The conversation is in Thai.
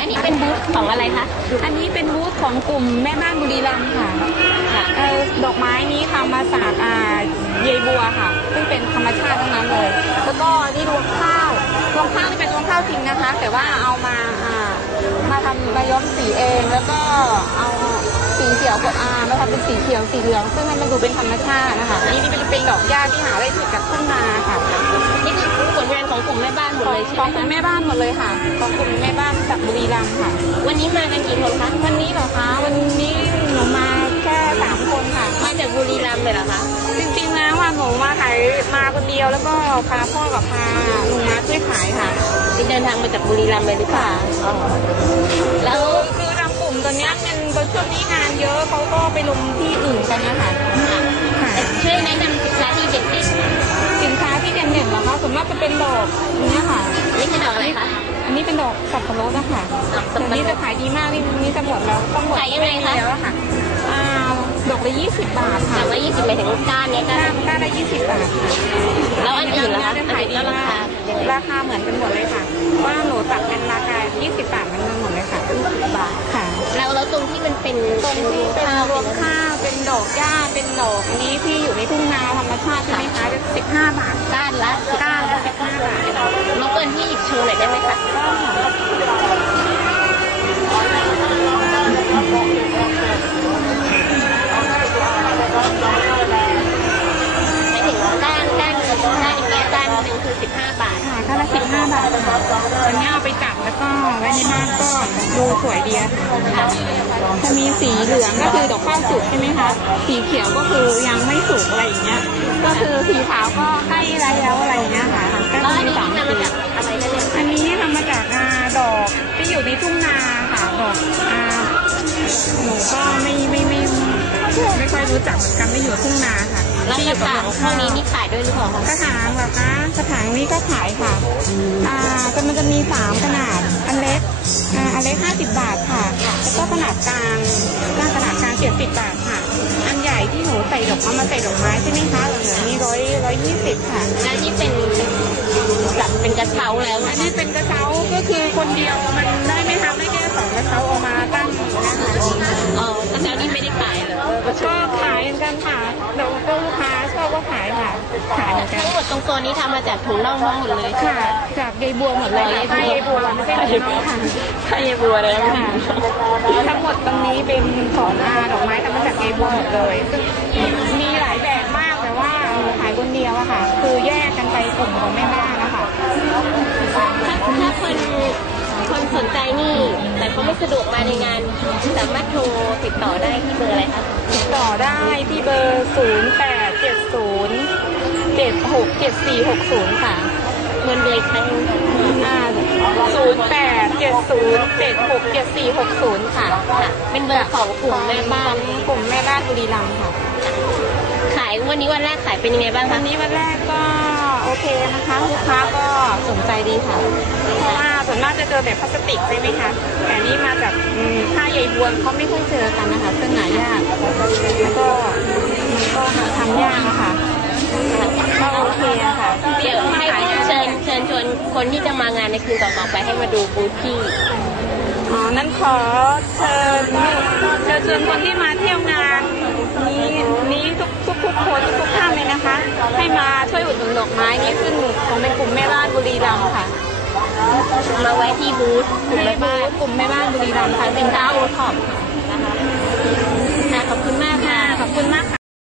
อันนี้เป็นบูธของอะไรคะ อันนี้เป็นบูธของกลุ่มแม่บ้านบุรีรัมย์ค่ะเอ่อดอกไม้นี้ทำมาจากอ่าเยบัวค่ะ ซึ่งเป็นธรรมชาติทั้งนั้นเลย แล้วก็นี่รวงข้าว รวงข้าวนี่เป็นรวงข้าวจริงนะคะ แต่ว่าเอามาอ่ามาทำมาย้อมสีเอง แล้วก็เอาสีเขียวกับอามาทำเป็นสีเขียวสีเหลือง ซึ่งให้มันดูเป็นธรรมชาตินะคะอันนี้นี่เป็นเป็นดอกหญ้าที่หา เลยใช่ของไหมกลุ่คะมแม่บ้านหมดเลยค่ะ ของกลุ่มแม่บ้านจากบุรีรัมย์ค่ะ วันนี้มากันกี่คนคะวันนี้เหรอคะวันนี้หนูมาแค่สามคนค่ะ มาจากบุรีรัมย์เลยเหรอคะจริงๆแล้วว่าหนูมาขายมาคนเดียวแล้วก็พาพ่อกับพาลุงมาช่วยขายค่ะที่เดินทางมาจากบุรีรัมย์เลยหรือเปล่าอ๋อแล้วคือทางกลุ่มตอนเนี้ยมันตอนช่วงนี้งานเยอะเขาก็ไปลงที่อื่นกันนะคะค่ะ วนมากจะเป็นดอกเนี้ยค่ะๆนี่คือดอกอะไรคะ อันนี้เป็นดอกสับปะรดนะคะดอกสับเดี๋ยวปะรดนี้จะขายดีมากนี่นี่จะหมดแล้วต้องหมดขายยังไงคะ แล้วอะค่ะอ่าดอกละ20บาทดค่ะอกละยี่สิบหมายถึงก้านเนี้ยก้าก้านนก้านละ20บาทค่ะแล้วอันอื่นล่ะคะจะอันขายอื่นดีก็รามาคากยังไงราคาเหมือนกันหมดเลยค่ะว่าหนูตัดเป็นราคา20บาทเหมันกันหมดเลยค่ะบาทค่ะ แล้วแล้วตรงที่มันเป็นตรงที่เป็นข้าวรวงข้าวเป็นดอกหญ้าเป็นดอกอันนี้ที่ โชว์หน่อยได้ไหมคะหมายถึงก้านก้านก้านอย่างเงี้ยก้านหนึ่งคือสิบห้าบาท ค่ะก้านละ15บาทค่ะอันนี้เอาไปจับแล้วก็ไว้ในบ้านก็ดูสวยดีอะค่ะจะมีสีเหลืองก็คือดอกข้าวสุกใช่ไหมคะ สีเขียวก็คือยังไม่สุกอะไรอย่างเงี้ย ก็คือสีขาวก็ใกล้แล้วอะไรอย่างเงี้ยค่ะ หนูก็ไม่ไม่ไม่ไม่ค่อยรู้จักเหมือนกันไม่อยู่ทุ่งนาค่ะแล้วที่กอระยู่กับถางดอกพวข้ากวนี้นี่ขายด้วยหรือเปล่าคะกระถางเหรอคะกระถางนี้ก็ขายค่ะอ่าแต่มันจะมีสามขนาดอันเล็กอ่าอันเล็ก50บาทค่ะแล้วก็ขนาดกลางก้านขนาดกลาง70บาทค่ะ อันใหญ่ที่หนูใส่ดอกเอามาใส่ดอกไม้ใช่ไหมคะเหลืองๆนี่ร้อยร้อยยี่สิบค่ะแล้วที่เป็นแบบเป็นกระเช้าแล้วอันะนนี้เป็นกระเช้าก็คือคนเดียวมันได้ไม่ทำได้แค่ สองกระเช้าเอามาตั้งนะคะอ๋อกระเช้านี่ไม่ได้ขายเหรอก็ขายเหมือนกันค่ะเดี๋ยวก็ลูกค้าชอบก็ขายค่ะขายเหมือนกันทั้งหมดตรงตัวนี้ทำมาจากถุงน่องทั้งหมดเลยค่ะ จากใยบัวหมดเลยค่ะอ๋อใยใยบับัววไม่ใช่ใยบัวค่ะใช่บัวเลยค่ะทั้งหมดตรงนี้เป็นของอาดอกไม้ทำมาจากใยบัวหมดเลยซึ่งมีหลายแบบมากแต่ว่าหนูขายคนเดียวอะค่ะ คือแยกกันไปกลุ่มของแม่บ้านนะคะ ถ้าถ้าคนคนสนใจนี่ แต่เขาไม่ สะดวกมาในงานสามารถโทรติดต่อได้ที่เบอร์อะไรคะติดต่อได้ที่เบอร์ 0 8 7 0 7 6 7 4 6 0 ค่ะเงินเดือนครั้งอ่า0 8 7 0 7 6 7 4 6 0 ค่ะ ค่ะเป็นเบอร์ของกลุ่มแม่บ้านกลุ่มแม่บ้านบุรีรัมย์ค่ะ ขายวันนี้วันแรกขายเป็นยังไงบ้างวัคะนนี้วันแรกก็โอเคนะคะลูกค้าก็สนใจดีค่ะ เพราะว่าส่วนมากจะ เจอแบบพลาสติกใช่ไหมคะแต่นี่มาจากอืมผ้าใยบวนเขาไม่ค่อยเจอกันนะคะซึ่งหายากแล้วก็มันก็ทำยากอะค่ะก็โอเคอะค่ะเดี๋ยวให้เชิญเชิญชวนคนที่จะมางานในคืนต่อๆไปให้มาดูบูธพี่อ๋อนั้นขอเชิญเชิญชวนคนที่มาเที่ยวงานนี้นี้ทุกทุกทุกคนทุกท่านเลยนะคะ ให้มาช่วยอุดหนุนดอกไม้นี้ซึ่งของเป็นกลุ่มแม่บ้านบุรีรัมย์ค่ะ มาไว้ที่บูธกลุ่มแม่บ้านกลุ่มแม่บ้านบุรีรัมย์ค่ะสินค้าโอท็อปนะคะขอบคุณมากค่ะขอบคุณมากค่ะ